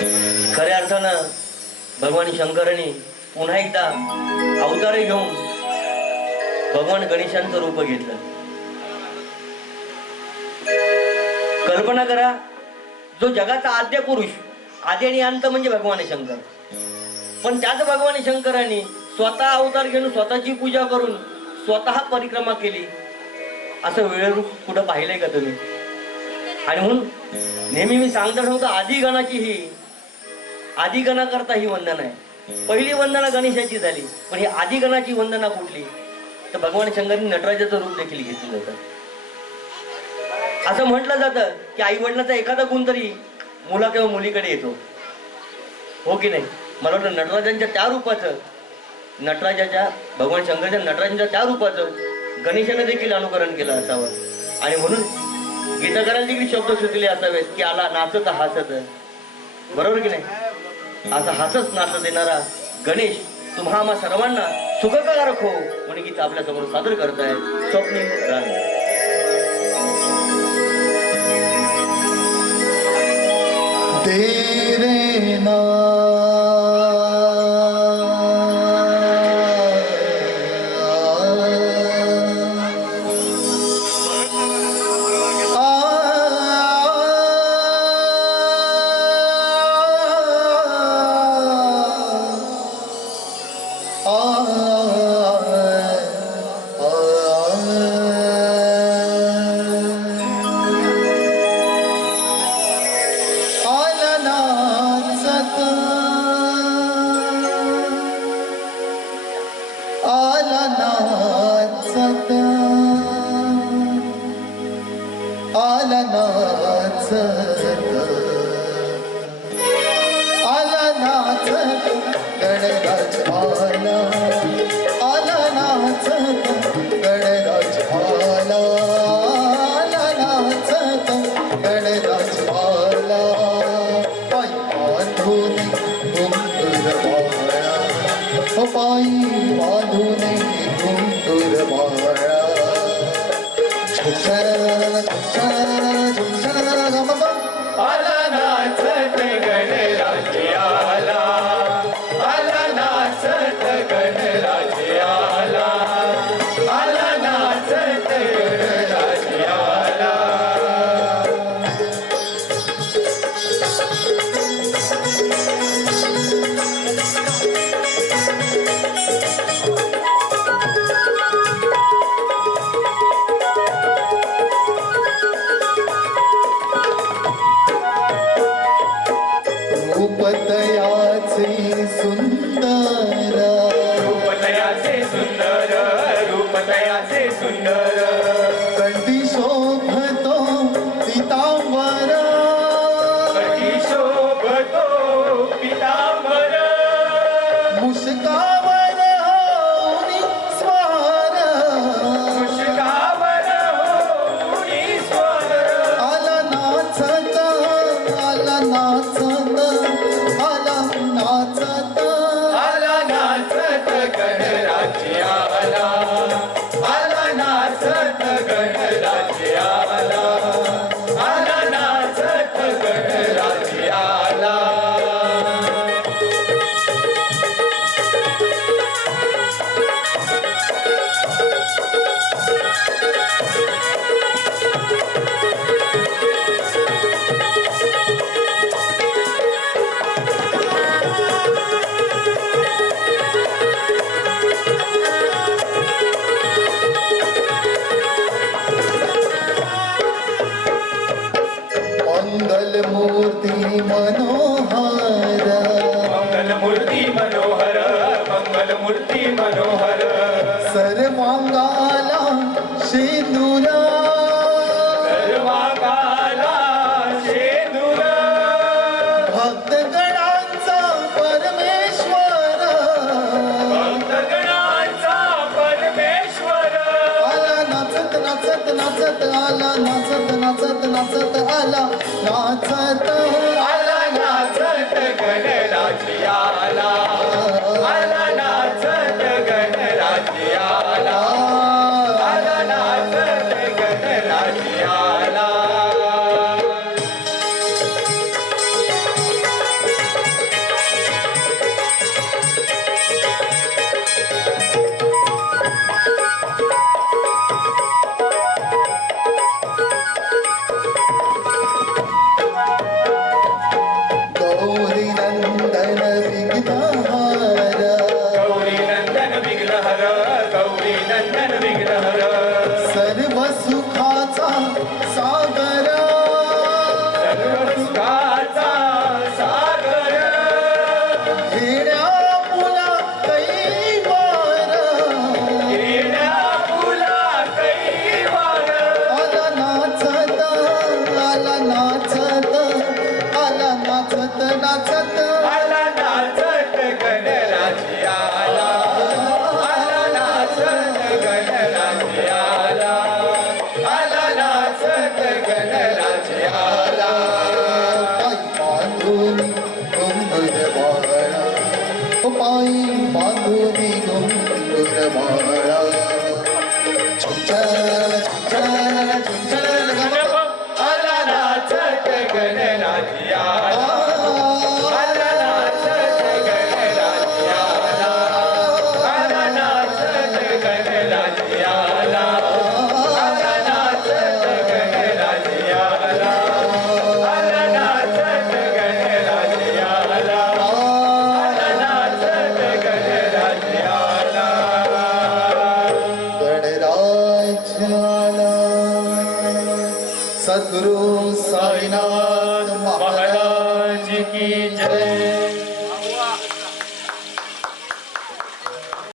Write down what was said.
खऱ्या अर्थानं भगवान शंकरांनी पुन्हा एकदा अवतार घेऊन भगवान गणेशांचं रूप घेतलं. कल्पना करा, जो जगाचा आद्य पुरुष, आदी आणि अंत म्हणजे भगवान शंकर, पण त्याच भगवान शंकरांनी स्वतः अवतार घेऊन स्वतःची पूजा करून स्वतः परिक्रमा केली. असं वेळरूप कुठं पाहिलंय का तुम्ही? आणि म्हणून नेहमी मी सांगतो आदिगणाची ही आदिगणा करता ही वंदना आहे. पहिली वंदना गणेशाची झाली, पण ही आदिगणाची वंदना कुठली? तर भगवान शंकरांनी नटराजाचं रूप देखील घेतलं जातं. असं म्हटलं जातं की आई वडिलाचा एखादा गुण तरी मुला किंवा मुलीकडे येतो, हो की नाही? मला वाटतं नटराजांच्या त्या रूपाचं, नटराजाच्या भगवान शंकराच्या नटराजांच्या त्या रूपाचं गणेशाने देखील अनुकरण केलं असावं. आणि म्हणून गीतकारांनी देखील शब्द सुचले असावेत की आला नाचत हसत, बरोबर की नाही? असा हसत नाचत देणारा गणेश तुम्हा आम्हा सर्वांना सुखकार रखो म्हणून गीत आपल्या समोर सादर करताय स्वप्नील राणे. तेरे ना आला पायी बांधून घुंगुर माळा छुमछल छुमछल छुमछल आला नाचत गणराजी आला आला नाचत गणराजी आला आला नाचत गणराजी आला आला नाचत गणराजी आला आला नाचत गणराजी आला आला नाचत गणराजी आला गणराज आला सद्गुरु साईनाथ